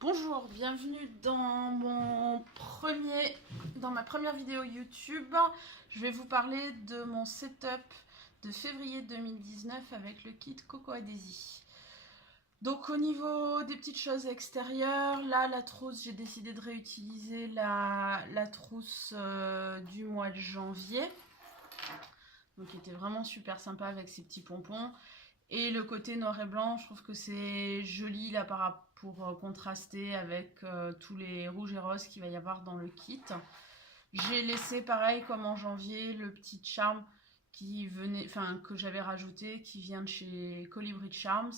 Bonjour, bienvenue dans ma première vidéo YouTube. Je vais vous parler de mon setup de février 2019 avec le kit Cocoa Daisy. Donc au niveau des petites choses extérieures, là la trousse, j'ai décidé de réutiliser la trousse du mois de janvier. Donc qui était vraiment super sympa avec ses petits pompons. Et le côté noir et blanc, je trouve que c'est joli là pour contraster avec tous les rouges et roses qu'il va y avoir dans le kit. J'ai laissé pareil comme en janvier le petit charme que j'avais rajouté, qui vient de chez Colibri Charms,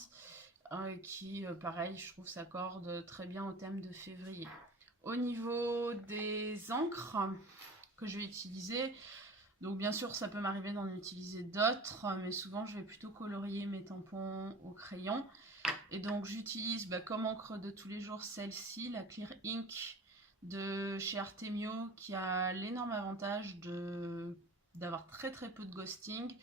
qui pareil je trouve s'accorde très bien au thème de février. Au niveau des encres que je vais utiliser, donc bien sûr ça peut m'arriver d'en utiliser d'autres, mais souvent je vais plutôt colorier mes tampons au crayon. Et donc j'utilise comme encre de tous les jours celle-ci, la Clear Ink de chez Artemio, qui a l'énorme avantage d'avoir très peu de ghosting,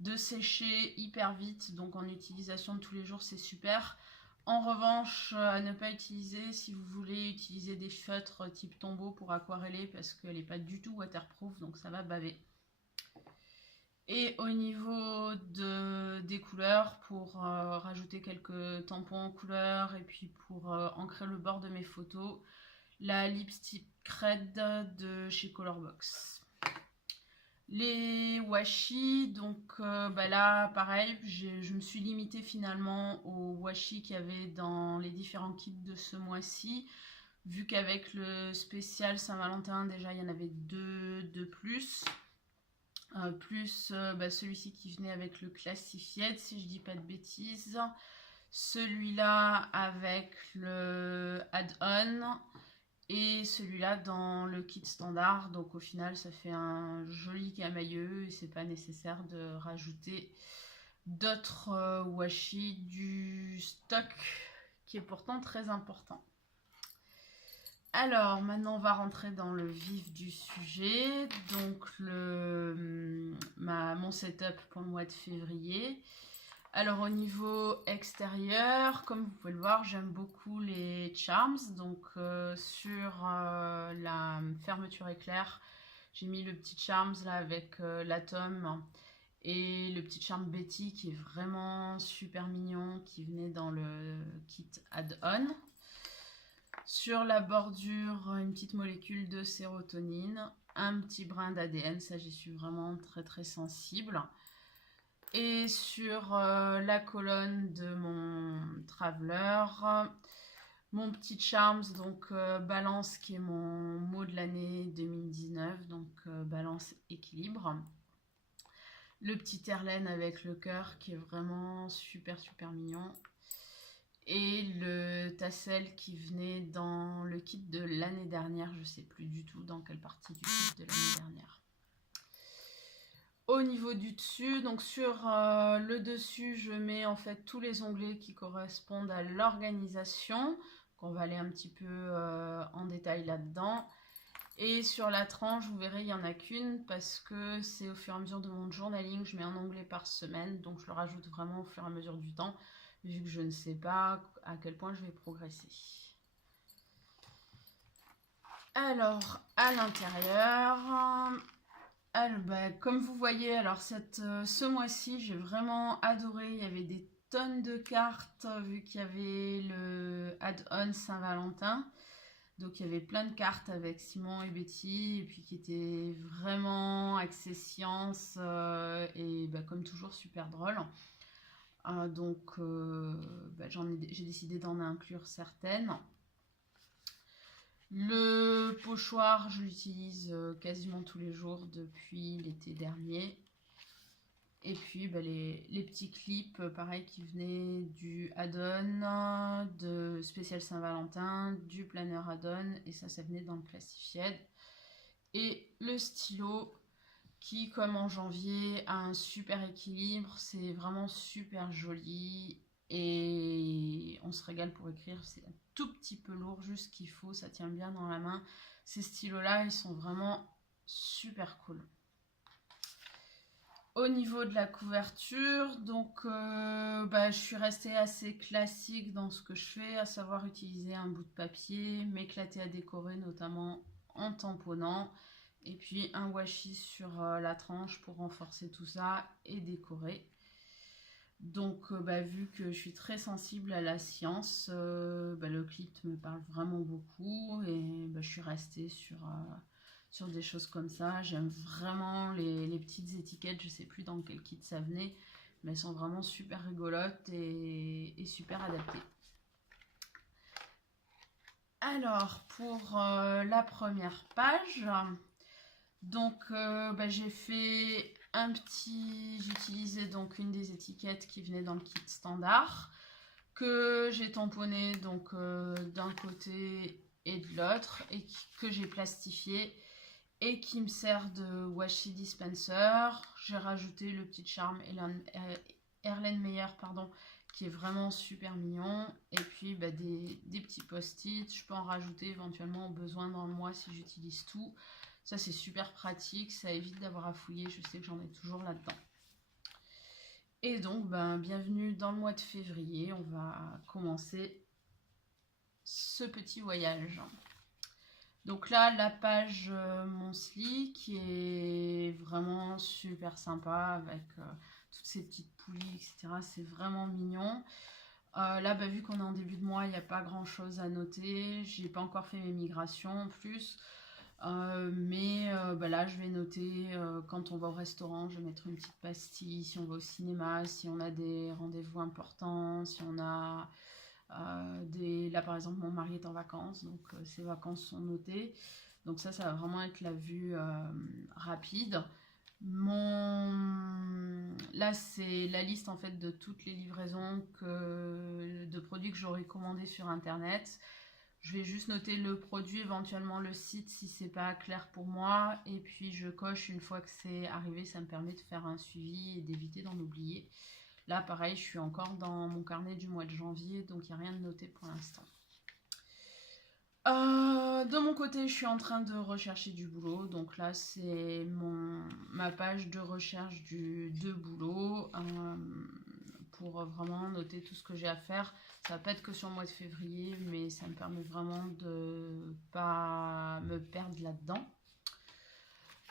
de sécher hyper vite, donc en utilisation de tous les jours c'est super. En revanche, à ne pas utiliser si vous voulez utiliser des feutres type Tombow pour aquareller, parce qu'elle n'est pas du tout waterproof, donc ça va baver. Et au niveau des couleurs, pour rajouter quelques tampons en couleur et puis pour ancrer le bord de mes photos, la Lipstick Red de chez Colorbox. Les washi, donc là pareil, je me suis limitée finalement aux washi qu'il y avait dans les différents kits de ce mois-ci, vu qu'avec le spécial Saint-Valentin déjà il y en avait deux de plus. Plus celui-ci qui venait avec le Classified, si je dis pas de bêtises, celui-là avec le add-on et celui-là dans le kit standard. Donc au final ça fait un joli camailleux et c'est pas nécessaire de rajouter d'autres washi du stock, qui est pourtant très important. Alors, maintenant, on va rentrer dans le vif du sujet. Donc, mon setup pour le mois de février. Alors, au niveau extérieur, comme vous pouvez le voir, j'aime beaucoup les charms. Donc, sur la fermeture éclair, j'ai mis le petit charms là avec l'atome et le petit charm Betty qui est vraiment super mignon, qui venait dans le kit add-on. Sur la bordure, une petite molécule de sérotonine, un petit brin d'ADN, ça j'y suis vraiment très sensible. Et sur la colonne de mon Traveler, mon petit Charms, donc Balance, qui est mon mot de l'année 2019, donc Balance, équilibre. Le petit Terlaine avec le cœur qui est vraiment super mignon. Et le tassel qui venait dans le kit de l'année dernière, je ne sais plus du tout dans quelle partie du kit de l'année dernière. Au niveau du dessus, donc sur le dessus, je mets en fait tous les onglets qui correspondent à l'organisation. On va aller un petit peu en détail là-dedans. Et sur la tranche, vous verrez, il n'y en a qu'une parce que c'est au fur et à mesure de mon journaling, je mets un onglet par semaine, donc je le rajoute vraiment au fur et à mesure du temps, vu que je ne sais pas à quel point je vais progresser. Alors, à l'intérieur, comme vous voyez, alors ce mois-ci, j'ai vraiment adoré. Il y avait des tonnes de cartes, vu qu'il y avait le add-on Saint-Valentin. Donc il y avait plein de cartes avec Simon et Betty, et puis qui étaient vraiment axées science, et comme toujours super drôle. J'ai décidé d'en inclure certaines. Le pochoir, je l'utilise quasiment tous les jours depuis l'été dernier. Et puis les petits clips, pareil, qui venaient du add-on, de spécial Saint-Valentin, du planeur add-on, et ça venait dans le Classified. Et le stylo, qui, comme en janvier, a un super équilibre, c'est vraiment super joli, et on se régale pour écrire. C'est un tout petit peu lourd, juste ce qu'il faut, ça tient bien dans la main. Ces stylos-là, ils sont vraiment super cool. Au niveau de la couverture, donc je suis restée assez classique dans ce que je fais, à savoir utiliser un bout de papier, m'éclater à décorer notamment en tamponnant, et puis un washi sur la tranche pour renforcer tout ça et décorer. Donc vu que je suis très sensible à la science, le kit me parle vraiment beaucoup et je suis restée sur des choses comme ça. J'aime vraiment les petites étiquettes, je sais plus dans quel kit ça venait, mais elles sont vraiment super rigolotes et super adaptées. Alors, pour la première page, donc j'ai fait j'ai utilisé donc une des étiquettes qui venait dans le kit standard, que j'ai tamponné donc d'un côté et de l'autre, et que j'ai plastifié et qui me sert de washi dispenser. J'ai rajouté le petit charme Erlenmeyer, qui est vraiment super mignon, et puis des petits post-it. Je peux en rajouter éventuellement au besoin dans le mois si j'utilise tout. Ça c'est super pratique, ça évite d'avoir à fouiller, je sais que j'en ai toujours là-dedans. Et donc bienvenue dans le mois de février, on va commencer ce petit voyage. Donc là, la page Monthly qui est vraiment super sympa avec toutes ces petites poulies, etc. C'est vraiment mignon. Là, vu qu'on est en début de mois, il n'y a pas grand chose à noter. J'ai pas encore fait mes migrations en plus. Là, je vais noter quand on va au restaurant, je vais mettre une petite pastille. Si on va au cinéma, si on a des rendez-vous importants, si on a... Là par exemple mon mari est en vacances, donc ses vacances sont notées, donc ça va vraiment être la vue rapide. Là c'est la liste en fait de toutes les livraisons de produits que j'aurais commandé sur internet. Je vais juste noter le produit, éventuellement le site si c'est pas clair pour moi, et puis je coche une fois que c'est arrivé. Ça me permet de faire un suivi et d'éviter d'en oublier. Là, pareil, je suis encore dans mon carnet du mois de janvier, donc il n'y a rien de noté pour l'instant. De mon côté, je suis en train de rechercher du boulot. Donc là, c'est ma page de recherche de boulot pour vraiment noter tout ce que j'ai à faire. Ça va pas être que sur le mois de février, mais ça me permet vraiment de pas me perdre là-dedans.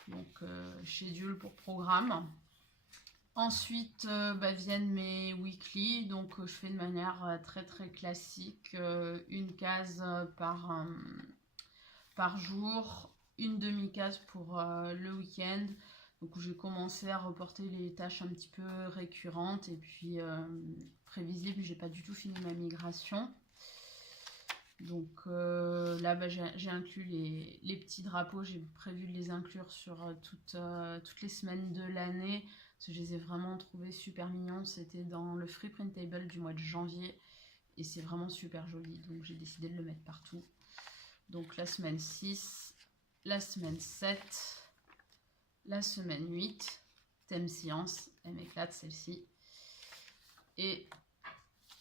Donc, schedule pour programme. Ensuite viennent mes weekly, donc je fais de manière très très classique, une case par jour, une demi-case pour le week-end, donc j'ai commencé à reporter les tâches un petit peu récurrentes et puis prévisibles. J'ai pas du tout fini ma migration. Donc là j'ai inclus les petits drapeaux, j'ai prévu de les inclure sur toutes les semaines de l'année. Je les ai vraiment trouvés super mignons. C'était dans le Free Printable du mois de janvier et c'est vraiment super joli, donc j'ai décidé de le mettre partout. Donc la semaine 6, la semaine 7, la semaine 8, thème science, elle m'éclate celle-ci, et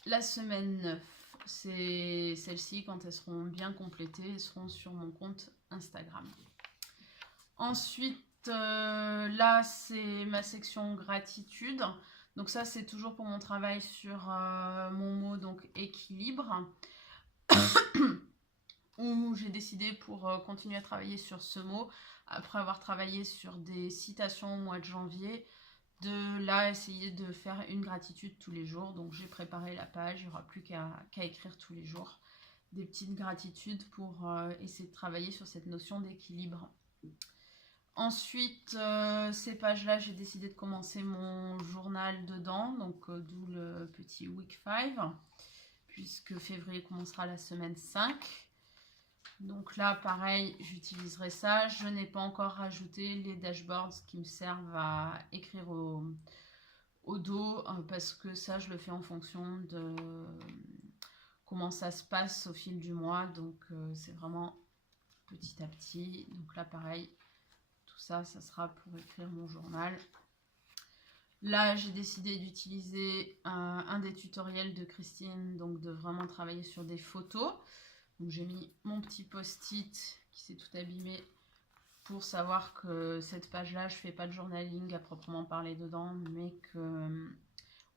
la semaine 9, c'est celles-ci. Quand elles seront bien complétées, elles seront sur mon compte Instagram. Ensuite, là, c'est ma section gratitude. Donc ça, c'est toujours pour mon travail sur mon mot, donc équilibre, où j'ai décidé pour continuer à travailler sur ce mot, après avoir travaillé sur des citations au mois de janvier, de là essayer de faire une gratitude tous les jours. Donc j'ai préparé la page, il n'y aura plus qu'à écrire tous les jours des petites gratitudes pour essayer de travailler sur cette notion d'équilibre. Ensuite, ces pages-là, j'ai décidé de commencer mon journal dedans, donc d'où le petit week 5, puisque février commencera la semaine 5. Donc là, pareil, j'utiliserai ça. Je n'ai pas encore rajouté les dashboards qui me servent à écrire au dos, parce que ça, je le fais en fonction de comment ça se passe au fil du mois. Donc c'est vraiment petit à petit. Donc là, pareil, ça sera pour écrire mon journal. Là, j'ai décidé d'utiliser un des tutoriels de Christine, donc de vraiment travailler sur des photos. Donc j'ai mis mon petit post-it qui s'est tout abîmé pour savoir que cette page-là, je fais pas de journaling à proprement parler dedans, mais que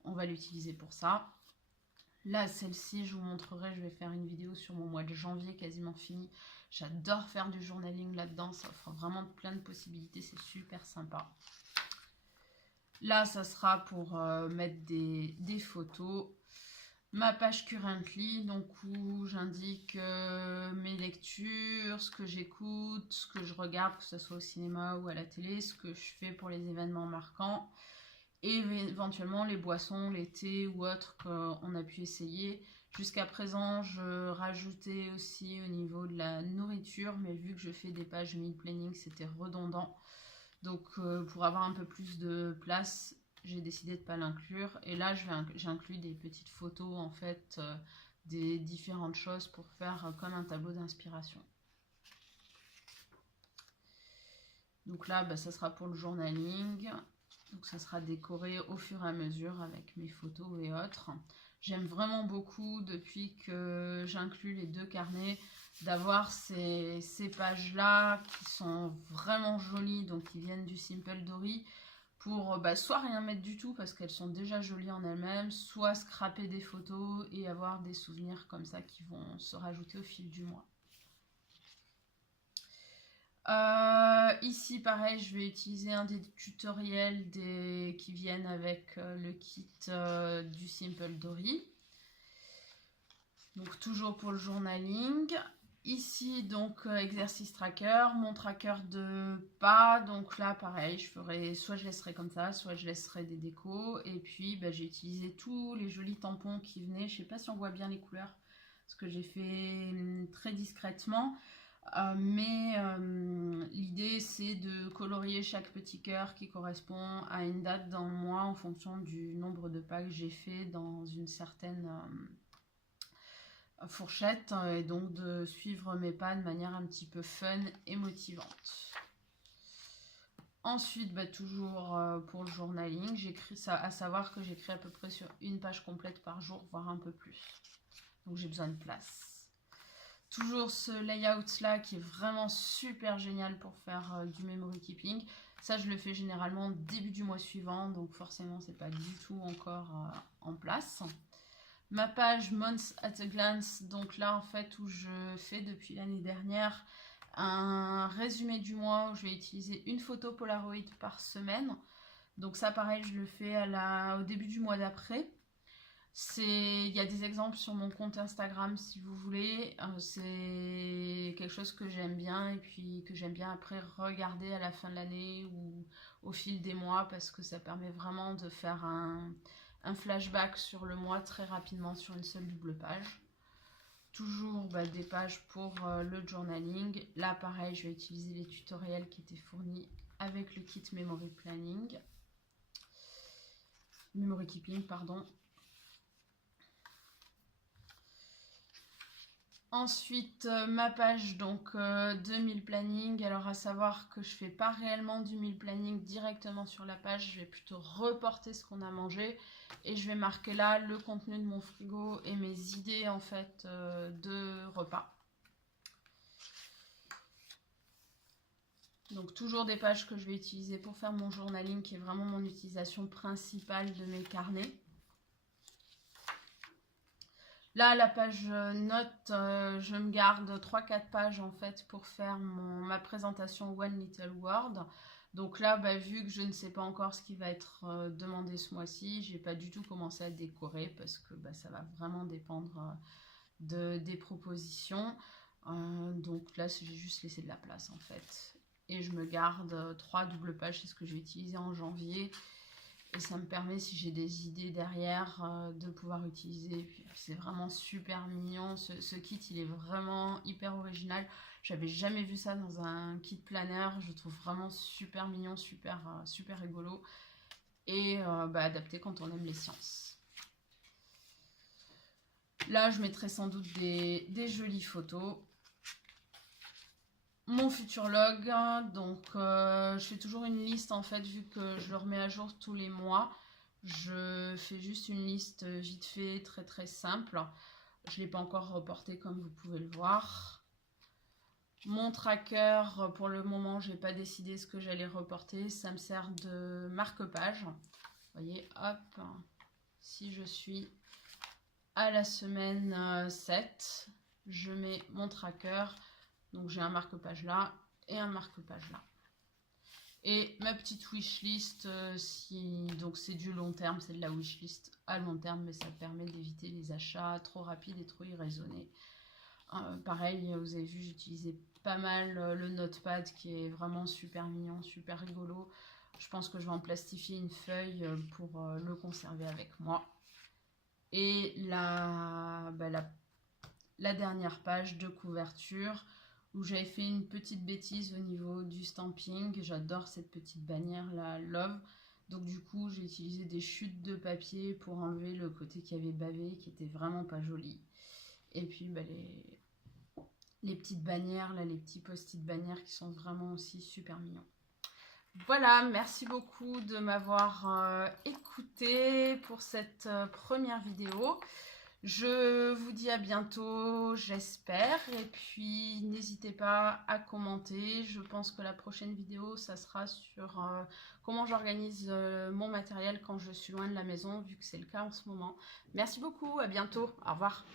on va l'utiliser pour ça. Là, celle-ci, je vous montrerai, je vais faire une vidéo sur mon mois de janvier quasiment fini. J'adore faire du journaling là-dedans, ça offre vraiment plein de possibilités, c'est super sympa. Là, ça sera pour mettre des photos. Ma page Currently, donc où j'indique mes lectures, ce que j'écoute, ce que je regarde, que ce soit au cinéma ou à la télé, ce que je fais pour les événements marquants, et éventuellement les boissons, les thés ou autres qu'on a pu essayer. Jusqu'à présent, je rajoutais aussi au niveau de la nourriture, mais vu que je fais des pages meal planning, c'était redondant. Donc pour avoir un peu plus de place, j'ai décidé de ne pas l'inclure. Et là, j'inclus des petites photos en fait des différentes choses pour faire comme un tableau d'inspiration. Donc là, ça sera pour le journaling. Donc ça sera décoré au fur et à mesure avec mes photos et autres. J'aime vraiment beaucoup, depuis que j'inclus les deux carnets, d'avoir ces pages-là qui sont vraiment jolies, donc qui viennent du Simple Dory, pour soit rien mettre du tout parce qu'elles sont déjà jolies en elles-mêmes, soit scraper des photos et avoir des souvenirs comme ça qui vont se rajouter au fil du mois. Ici pareil, je vais utiliser un des tutoriels qui viennent avec le kit du Simple Dory. Donc toujours pour le journaling. Ici donc exercice tracker, mon tracker de pas. Donc là pareil, je ferai soit je laisserai comme ça, soit je laisserai des décos. Et puis j'ai utilisé tous les jolis tampons qui venaient. Je sais pas si on voit bien les couleurs parce que j'ai fait très discrètement. Mais l'idée c'est de colorier chaque petit cœur qui correspond à une date dans le mois en fonction du nombre de pas que j'ai fait dans une certaine fourchette, et donc de suivre mes pas de manière un petit peu fun et motivante. Ensuite, toujours pour le journaling, j'écris ça, à savoir que j'écris à peu près sur une page complète par jour, voire un peu plus. Donc j'ai besoin de place. Toujours ce layout là qui est vraiment super génial pour faire du memory keeping. Ça je le fais généralement début du mois suivant, donc forcément c'est pas du tout encore en place. Ma page Months at a Glance, donc là en fait où je fais depuis l'année dernière un résumé du mois où je vais utiliser une photo Polaroid par semaine. Donc ça pareil je le fais au début du mois d'après. Il y a des exemples sur mon compte Instagram si vous voulez. C'est quelque chose que j'aime bien et puis que j'aime bien après regarder à la fin de l'année ou au fil des mois parce que ça permet vraiment de faire un flashback sur le mois très rapidement sur une seule double page. Toujours des pages pour le journaling. Là pareil je vais utiliser les tutoriels qui étaient fournis avec le kit Memory Keeping pardon. Ensuite, ma page donc de meal planning. Alors à savoir que je fais pas réellement du meal planning directement sur la page, je vais plutôt reporter ce qu'on a mangé et je vais marquer là le contenu de mon frigo et mes idées en fait de repas. Donc toujours des pages que je vais utiliser pour faire mon journaling qui est vraiment mon utilisation principale de mes carnets. Là, la page notes, je me garde 3-4 pages en fait pour faire ma présentation One Little World. Donc là, vu que je ne sais pas encore ce qui va être demandé ce mois-ci, j'ai pas du tout commencé à décorer parce que ça va vraiment dépendre des propositions. Donc là, j'ai juste laissé de la place en fait. Et je me garde 3 doubles pages, c'est ce que je vais utiliser en janvier. Et ça me permet, si j'ai des idées derrière, de pouvoir utiliser. C'est vraiment super mignon. Ce kit, il est vraiment hyper original. J'avais jamais vu ça dans un kit planner. Je le trouve vraiment super mignon, super rigolo. Et adapté quand on aime les sciences. Là, je mettrai sans doute des jolies photos. Mon futur log, donc je fais toujours une liste en fait, vu que je le remets à jour tous les mois. Je fais juste une liste vite fait, très simple. Je ne l'ai pas encore reporté comme vous pouvez le voir. Mon tracker, pour le moment, j'ai pas décidé ce que j'allais reporter. Ça me sert de, pour le moment, j'ai pas décidé ce que j'allais reporter. Ça me sert de marque-page. Vous voyez, hop, si je suis à la semaine 7, je mets mon tracker. Donc j'ai un marque-page là et un marque-page là. Et ma petite wishlist, donc c'est du long terme, c'est de la wishlist à long terme, mais ça permet d'éviter les achats trop rapides et trop irraisonnés. Pareil, vous avez vu, j'utilisais pas mal le notepad qui est vraiment super mignon, super rigolo. Je pense que je vais en plastifier une feuille pour le conserver avec moi. Et la dernière page de couverture où j'avais fait une petite bêtise au niveau du stamping. J'adore cette petite bannière là, Love. Donc du coup, j'ai utilisé des chutes de papier pour enlever le côté qui avait bavé, qui était vraiment pas joli. Et puis les petites bannières, là, les petits post-it bannières qui sont vraiment aussi super mignons. Voilà, merci beaucoup de m'avoir écouté pour cette première vidéo. Je vous dis à bientôt, j'espère. Et puis, n'hésitez pas à commenter. Je pense que la prochaine vidéo, ça sera sur comment j'organise mon matériel quand je suis loin de la maison, vu que c'est le cas en ce moment. Merci beaucoup, à bientôt. Au revoir.